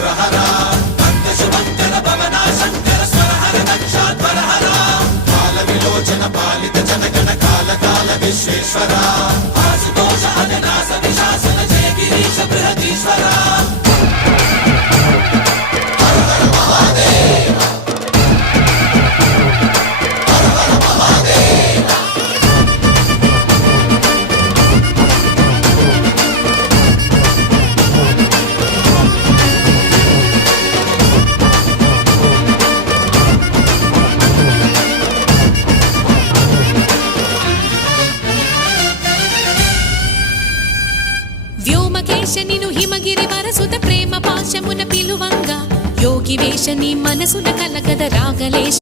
సురహర శుభంకర భవనా శంకర స్వరహర దక్షాధ్వరహర కాల విలోచన పాలిత జనగణ కాల కాల విశ్వేశ్వర ఆశుతోష అజనాశ విశాసన జయ గిరీశ బృహదీశ్వర హర హర మహాదేవ హర హర మహాదేవ వ్యోమకేశనిను హిమగిరి వరసుత ప్రేమ పాశమున పిలువంగా యోగి వేషని మనసున కలగద రాగలేశ